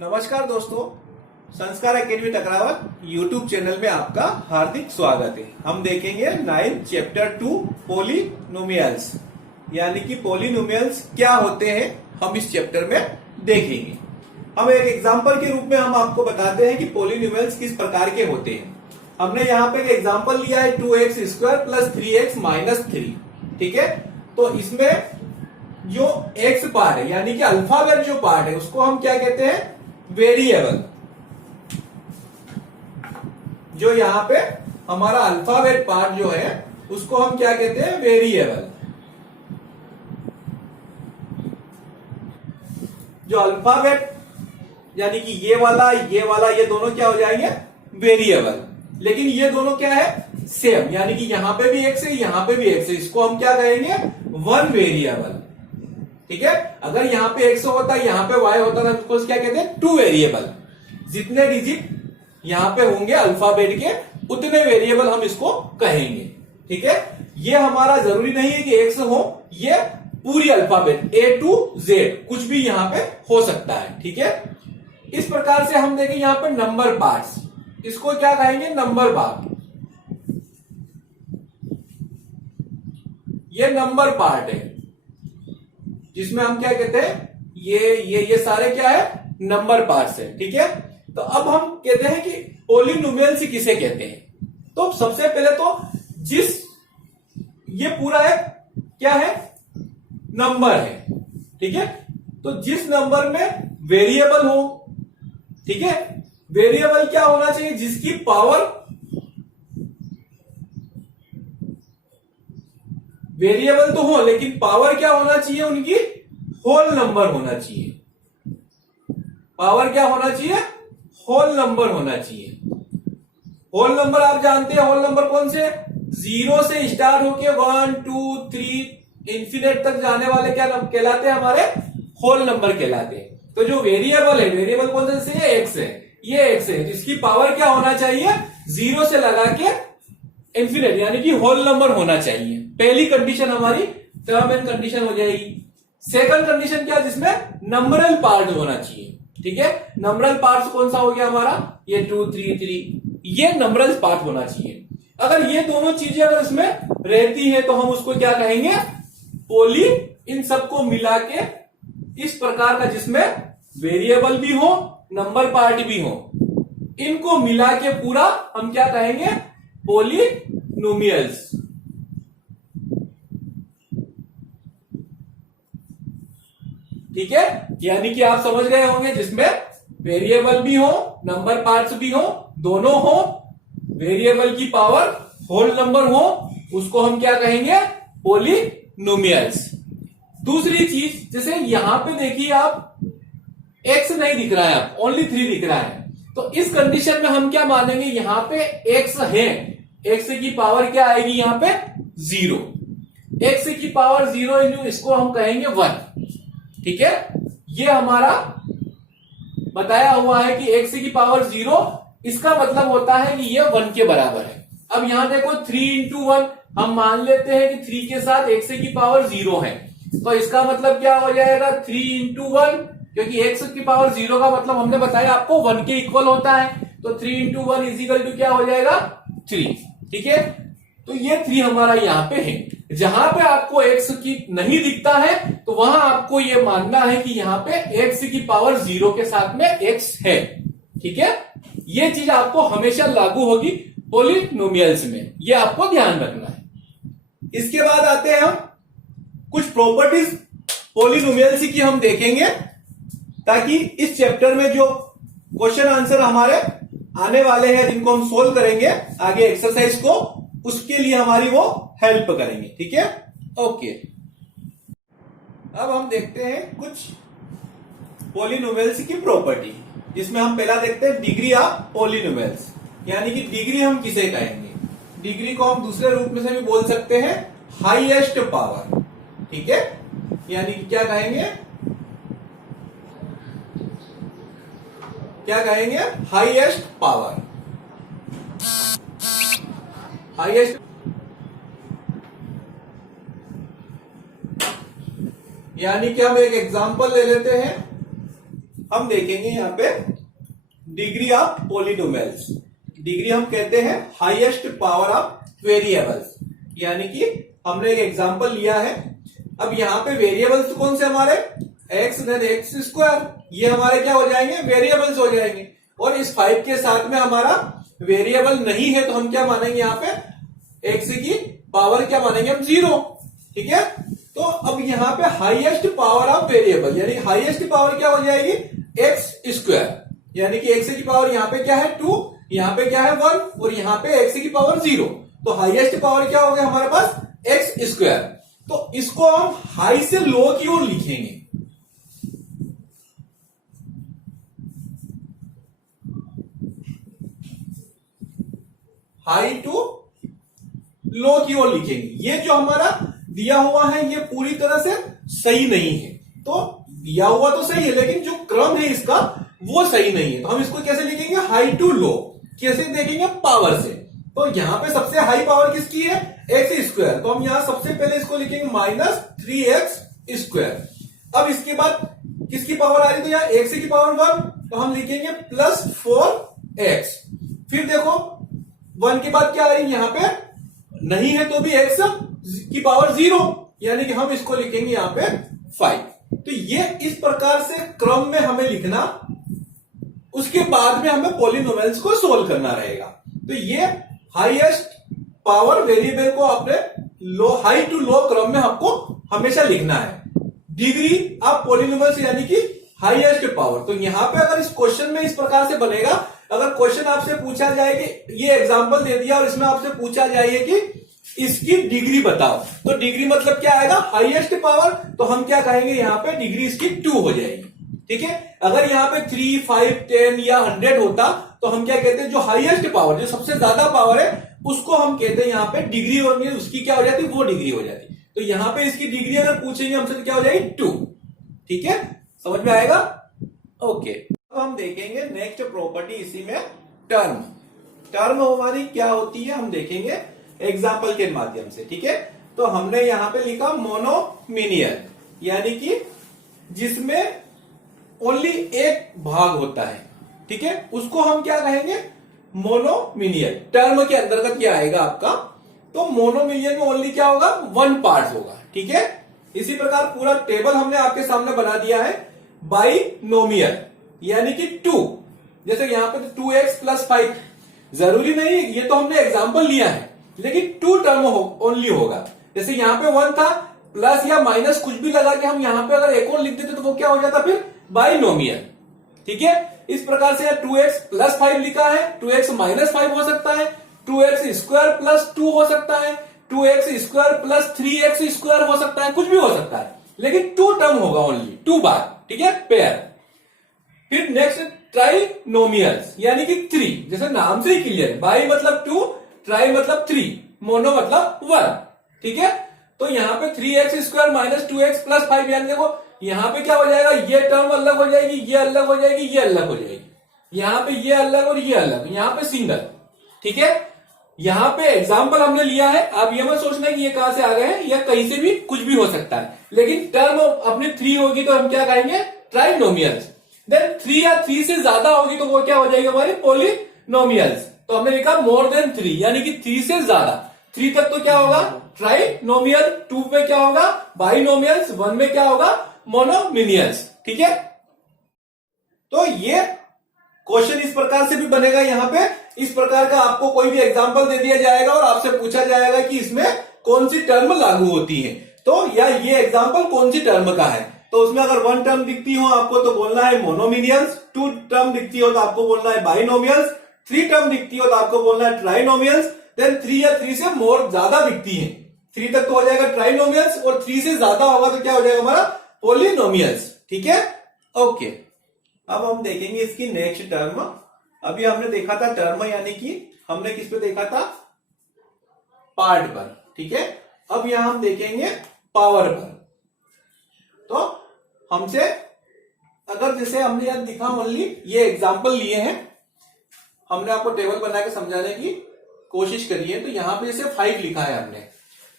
नमस्कार दोस्तों, संस्कार एकेडमी टकरावत यूट्यूब चैनल में आपका हार्दिक स्वागत है। हम देखेंगे 9 चैप्टर 2 पॉलिनोमियल्स, यानी कि पॉलिनोमियल्स क्या होते हैं हम इस चैप्टर में देखेंगे। हम एक एग्जांपल के रूप में हम आपको बताते हैं कि पॉलिनोमियल्स किस प्रकार के होते हैं। हमने यहाँ पे एक एग्जांपल लिया है 2x² प्लस 3x माइनस 3। ठीक है, तो इसमें जो x पार्ट है यानी कि अल्फाबेट जो पार्ट है उसको हम क्या कहते हैं, वेरिएबल। जो यहां पे हमारा अल्फाबेट पार्ट जो है उसको हम क्या कहते हैं, वेरिएबल। जो अल्फाबेट यानी कि ये वाला ये दोनों क्या हो जाएंगे, वेरिएबल। लेकिन ये दोनों क्या है, सेम, यानी कि यहां पे भी x है यहां पे भी x है। इसको हम क्या कहेंगे, वन वेरिएबल। ठीक है, अगर यहाँ पे x होता यहाँ पे y होता था उसको क्या कहते हैं, टू वेरिएबल। जितने डिजिट यहाँ पे होंगे अल्फाबेट के उतने वेरिएबल हम इसको कहेंगे। ठीक है, ये हमारा जरूरी नहीं है कि x हो, ये पूरी अल्फाबेट A to Z कुछ भी यहाँ पे हो सकता है। ठीक है, इस प्रकार से हम देखें यहाँ पे नंबर पार्ट्स, इसको क्या कहेंगे, नंबर पार्ट। ये नंबर पार्ट है जिसमें हम क्या कहते हैं, ये सारे क्या है, नंबर पार्ट्स है। ठीक है, तो अब हम कहते हैं कि पॉलिनोमियल्स किसे कहते हैं। तो सबसे पहले तो जिस ये पूरा है क्या है, नंबर है। ठीक है, तो जिस नंबर में वेरिएबल हो, ठीक है, वेरिएबल क्या होना चाहिए, जिसकी पावर, वेरिएबल तो हो लेकिन पावर क्या होना चाहिए, उनकी होल नंबर होना चाहिए। पावर क्या होना चाहिए, होल नंबर होना चाहिए। होल नंबर आप जानते हैं, होल नंबर कौन से, 0 से स्टार्ट होके 1 2 3 इंफिनिट तक जाने वाले क्या कहलाते हैं, हमारे होल नंबर कहलाते हैं। तो जो वेरिएबल है, वेरिएबल कौन से है, एक्स है, ये एक्स है, जिसकी पावर क्या होना चाहिए, 0 से लगा के इंफिनिट यानी कि होल नंबर होना चाहिए। पहली कंडीशन हमारी टर्म एंड कंडीशन हो जाएगी। सेकंड कंडीशन क्या, जिसमें नंबरल पार्ट होना चाहिए। ठीक है, नंबरल पार्ट कौन सा हो गया हमारा, ये 2 3 3, ये नंबरल पार्ट होना चाहिए। अगर ये दोनों चीजें अगर इसमें रहती है तो हम उसको क्या कहेंगे, पोली। इन सबको मिला के इस प्रकार का जिसमें वेरिएबल भी हो नंबर पार्ट भी हो, इनको मिला के पूरा हम क्या कहेंगे, पॉलिनोमियल्स। ठीक है, यानी कि आप समझ गए होंगे, जिसमें वेरिएबल भी हो नंबर पार्ट्स भी हो, दोनों हो, वेरिएबल की पावर होल नंबर हो, उसको हम क्या कहेंगे, पॉलिनोमियल्स। दूसरी चीज, जैसे यहां पे देखिए आप x नहीं दिख रहा है, ओनली 3 दिख रहा है, तो इस कंडीशन में हम क्या मानेंगे, यहां पे x है, x की पावर क्या आएगी, यहां पे 0, x की पावर 0 इंटू इसको हम कहेंगे 1। ठीक है, ये हमारा बताया हुआ है कि x की पावर 0, इसका मतलब होता है कि ये 1 के बराबर है। अब यहां देखो 3 इंटू 1, हम मान लेते हैं कि 3 के साथ x की पावर 0 है, तो इसका मतलब क्या हो जाएगा, 3 इंटू 1, क्योंकि x की पावर 0 का मतलब हमने बताया आपको 1 के इक्वल होता है, तो 3 इंटू 1 इजिकल टू क्या हो जाएगा, 3। ठीक है, तो ये 3 हमारा यहां पे है। जहां पे आपको x की नहीं दिखता है तो वहां आपको ये मानना है कि यहां पे x की पावर 0 के साथ में x है। ठीक है, ये चीज आपको हमेशा लागू होगी पॉलिनोमियल्स में, ये आपको ध्यान रखना है। इसके बाद आते हैं हम कुछ प्रॉपर्टीज पॉलिनोमियल्स की हम देखेंगे, ताकि इस चैप्टर में जो क्वेश्चन आंसर हमारे आने वाले हैं, जिनको हम सोल्व करेंगे आगे एक्सरसाइज को, उसके लिए हमारी वो हेल्प करेंगे। ठीक है, ओके। अब हम देखते हैं कुछ पॉलिनोमियल्स की प्रॉपर्टी, जिसमें हम पहला देखते हैं डिग्री ऑफ पॉलिनोमियल्स, यानी कि डिग्री हम किसे कहेंगे। डिग्री को हम दूसरे रूप में से भी बोल सकते हैं, हाईएस्ट पावर। ठीक है, यानी कि क्या कहेंगे, क्या कहेंगे, हाईएस्ट पावर, हाईएस्ट। यानी कि हम एक एग्जांपल ले लेते हैं, हम देखेंगे यहाँ पे डिग्री ऑफ पॉलिनोमियल्स। डिग्री हम कहते हैं हाईएस्ट पावर ऑफ वेरिएबल्स, यानी कि हमने एक एग्जांपल लिया है। अब यहाँ पे वेरिएबल्स कौन से हमारे एक्स देन एक्स स्क्वायर, ये हमारे क्या हो जाएंगे, वेरिएबल्स हो जाएंगे। और इस 5 के साथ में हमारा वेरिएबल नहीं है तो हम क्या मानेंगे यहाँ पे, एक्स की पावर क्या मानेंगे हम, 0। ठीक है, तो अब यहाँ पे हाईएस्ट पावर ऑफ वेरिएबल यानी हाईएस्ट पावर क्या हो जाएगी, एक्स स्क्वायर, यानी कि एक्स की पावर यहाँ पे क्या है 2, यहाँ पे क्या है 1 और यहाँ पे एक्स की पावर 0। तो हाईएस्ट पावर क्या हो गया हमारे पास, एक्स स्क्वायर। तो इसको हम हाई से लो की ओर लिखेंगे। हाई टू लो की ओर लिखेंगे। ये जो हमारा दिया हुआ है ये पूरी तरह से सही नहीं है। तो दिया हुआ तो सही है लेकिन जो क्रम है इसका वो सही नहीं है। तो हम इसको कैसे लिखेंगे, हाई टू लो। कैसे देखेंगे, पावर से। तो यहां पे सबसे हाई पावर किसकी है, एक्स स्क्वायर। तो हम यहां सबसे पहले इसको लिखेंगे -3x स्क्वायर। अब इसके बाद किसकी पावर आ रही है, तो यहाँ एक्स की पावर 1, तो हम लिखेंगे +4x। फिर देखो 1 के बाद क्या आ रही है, यहां पे नहीं है तो भी x की पावर 0, यानी कि हम इसको लिखेंगे यहां पे 5। तो ये इस प्रकार से क्रम में हमें लिखना, उसके बाद में हमें पॉलिनोमियल्स को सोल्व करना रहेगा। तो ये हाईएस्ट पावर वेरिएबल को अपने लो हाई टू लो क्रम में आपको हमेशा लिखना है। डिग्री ऑफ पॉलिनोमियल्स यानी कि हाईएस्ट पावर। तो यहां पे अगर इस क्वेश्चन में इस प्रकार से बनेगा, अगर क्वेश्चन आपसे पूछा जाए कि ये एग्जांपल दे दिया और इसमें आपसे पूछा जाए कि इसकी डिग्री बताओ, तो डिग्री मतलब क्या आएगा, हाईएस्ट पावर। तो हम क्या कहेंगे, यहां पे डिग्री इसकी 2 हो जाएगी। ठीक है, अगर यहां पे 3, 5, 10 या 100 होता तो हम क्या कहते हैं, जो हाईएस्ट पावर, जो सबसे ज्यादा पावर है उसको हम कहते हैं यहाँ पे डिग्री, और उसकी क्या हो जाती, वो डिग्री हो जाती। तो यहां पे इसकी डिग्री अगर पूछेंगे हमसे तो क्या हो जाएगी, 2। ठीक है, समझ में आएगा। ओके, अब हम देखेंगे नेक्स्ट प्रॉपर्टी इसी में, टर्म। टर्म हमारी क्या होती है हम देखेंगे एग्जाम्पल के माध्यम से। ठीक है, तो हमने यहां पे लिखा मोनोमिनियल, यानी कि जिसमें ओनली एक भाग होता है। ठीक है, उसको हम क्या कहेंगे, मोनोमिनियल। टर्म के अंतर्गत क्या आएगा आपका, तो मोनोमिनियल में ओनली क्या होगा, 1 पार्ट होगा। ठीक है, इसी प्रकार पूरा टेबल हमने आपके सामने बना दिया है। बाइनोमियल यानी कि 2, जैसे यहां पे 2x + 5, जरूरी नहीं, ये तो हमने एग्जाम्पल लिया है, लेकिन 2 टर्म ओनली होगा। जैसे यहां पे 1 था, प्लस या माइनस कुछ भी लगा के हम यहां पे अगर एक और लिख देते तो वो क्या हो जाता, फिर बाइनोमियल। ठीक है, इस प्रकार से 2x + 5 लिखा है, 2x - 5 हो सकता है, 2x² + 2 हो सकता है, 2x² + 3x² हो सकता है, कुछ भी हो सकता है, लेकिन 2 टर्म होगा ओनली, 2 बार। ठीक है, पेयर। फिर नेक्स्ट ट्राइनोमियल्स यानी कि 3, जैसे नाम से ही क्लियर है, बाई मतलब 2, ट्राई मतलब 3, मोनो मतलब 1। ठीक है, तो यहां पे 3x² - 2x + 5, यानी देखो यहां पे क्या हो जाएगा, ये टर्म अलग हो जाएगी, ये अलग हो जाएगी, ये अलग हो जाएगी, यहां पे ये अलग और ये अलग, यहां पे सिंगल। ठीक है, यहां पे एग्जाम्पल हमने लिया है, आप ये मत सोचना कि ये कहां से आ गए हैं, या कहीं से भी कुछ भी हो सकता है, लेकिन टर्म अपनी 3 होगी तो हम क्या कहेंगे, ट्राइनोमियल्स। देन 3 या 3 से ज्यादा होगी तो वो क्या हो जाएगी हमारी, पॉलिनोमियल्स। तो हमने लिखा मोर देन 3, यानी कि 3 से ज्यादा। 3 तक तो क्या होगा, ट्राइनोमियल, 2 पे क्या होगा, बाइनोमियल्स, 1 में क्या होगा, मोनोमिनियल्स। ठीक है, तो ये क्वेश्चन इस प्रकार से भी बनेगा। यहां पे इस प्रकार का आपको कोई भी एग्जांपल दे दिया जाएगा और आपसे पूछा जाएगा कि इसमें कौन सी टर्म लागू होती है, तो या ये एग्जांपल कौन सी टर्म का है। तो उसमें अगर 1 टर्म दिखती हो आपको तो बोलना है मोनोमिनियल्स, 2 टर्म दिखती हो तो आपको बोलना है बाइनोमियल्स, 3 टर्म दिखती हो तो आपको बोलना है ट्राइनोमियल्स। देन 3 या 3 से मोर ज्यादा दिखती है, 3 तक तो हो जाएगा ट्राइनोमियल्स, और 3 से ज्यादा होगा तो क्या हो जाएगा हमारा, पॉलिनोमियल्स। ठीक है, ओके। अब हम देखेंगे इसकी नेक्स्ट टर्म। अभी हमने देखा था टर्म, यानी कि हमने किस पे देखा था, पार्ट पर। ठीक है, अब यहां हम देखेंगे पावर पर। तो हमसे अगर जैसे हमने यहां दिखा ओनली ये एग्जांपल लिए हैं, हमने आपको टेबल बना के समझाने की कोशिश करी है। तो यहां पे जैसे 5 लिखा है हमने,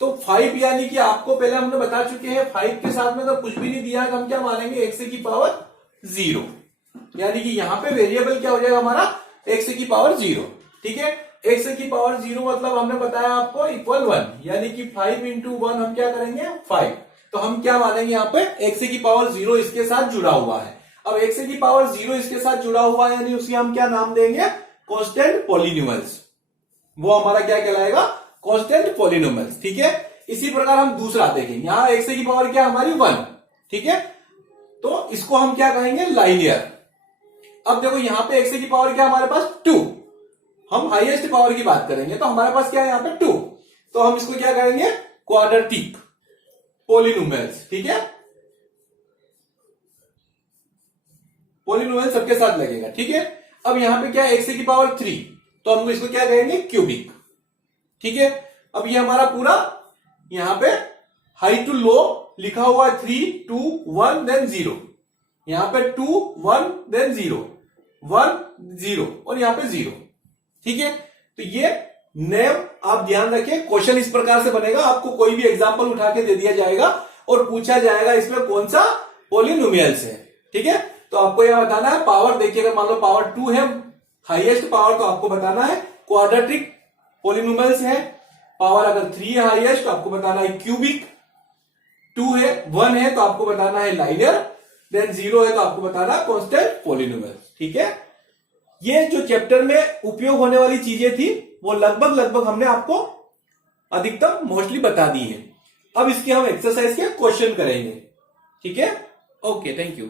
तो 5 यानी कि आपको पहले हमने बता चुके हैं 5 के साथ में अगर कुछ भी नहीं दिया है तो हम क्या मानेंगे, x की पावर 0। यानी कि यहां पे वेरिएबल क्या हो जाएगा हमारा x की पावर 0। ठीक है, x की पावर 0 मतलब हमने बताया आपको इक्वल 1, यानी कि 5 इंटू 1 हम क्या करेंगे 5। तो हम क्या मानेंगे यहाँ पे x की पावर 0 इसके साथ जुड़ा हुआ है। अब x की पावर 0 इसके साथ जुड़ा हुआ है यानी उसे हम क्या नाम देंगे कांस्टेंट पॉलिनोमियल्स। वो हमारा क्या कहलाएगा कांस्टेंट पॉलिनोमियल्स। ठीक है, इसी प्रकार हम दूसरा देखेंगे। यहां x की पावर क्या हमारी 1। ठीक है, तो इसको हम क्या कहेंगे लाइनियर। अब देखो यहां पे x की पावर क्या हमारे पास 2, हम हाईएस्ट पावर की बात करेंगे तो हमारे पास क्या है यहाँ पे 2, तो हम इसको क्या कहेंगे क्वाड्रेटिक पॉलिनोमियल्स। ठीक है, पॉलिनोमियल सबके साथ लगेगा। ठीक है, अब यहां पे क्या है x की पावर 3, तो हम इसको क्या कहेंगे क्यूबिक। ठीक है, अब ये हमारा पूरा यहां पे हाई टू लो लिखा हुआ है 3 2 1 देन 0, यहां पे 2 1 देन 0 1 0 और यहां पे 0। ठीक है, तो ये नेम आप ध्यान रखें। क्वेश्चन इस प्रकार से बनेगा, आपको कोई भी एग्जांपल उठा के दे दिया जाएगा और पूछा जाएगा इसमें कौन सा पॉलिनोमियल्स है। ठीक है, तो आपको यह बताना है पावर। देखिए अगर मान लो पावर 2 है हाईएस्ट पावर, तो आपको बताना है क्वाड्रेटिक पॉलिनोमियल्स है। पावर अगर 3 है हाईएस्ट तो आपको बताना है क्यूबिक, 2 है 1 है तो आपको बताना है लाइनियर, देन 0 है तो आपको बताना है कांस्टेंट पॉलिनोमियल। ठीक है, ये जो चैप्टर में उपयोग होने वाली चीजें थी वो लगभग हमने आपको अधिकतम मोस्टली बता दी है। अब इसके हम एक्सरसाइज के क्वेश्चन करेंगे। ठीक है, ओके, थैंक यू।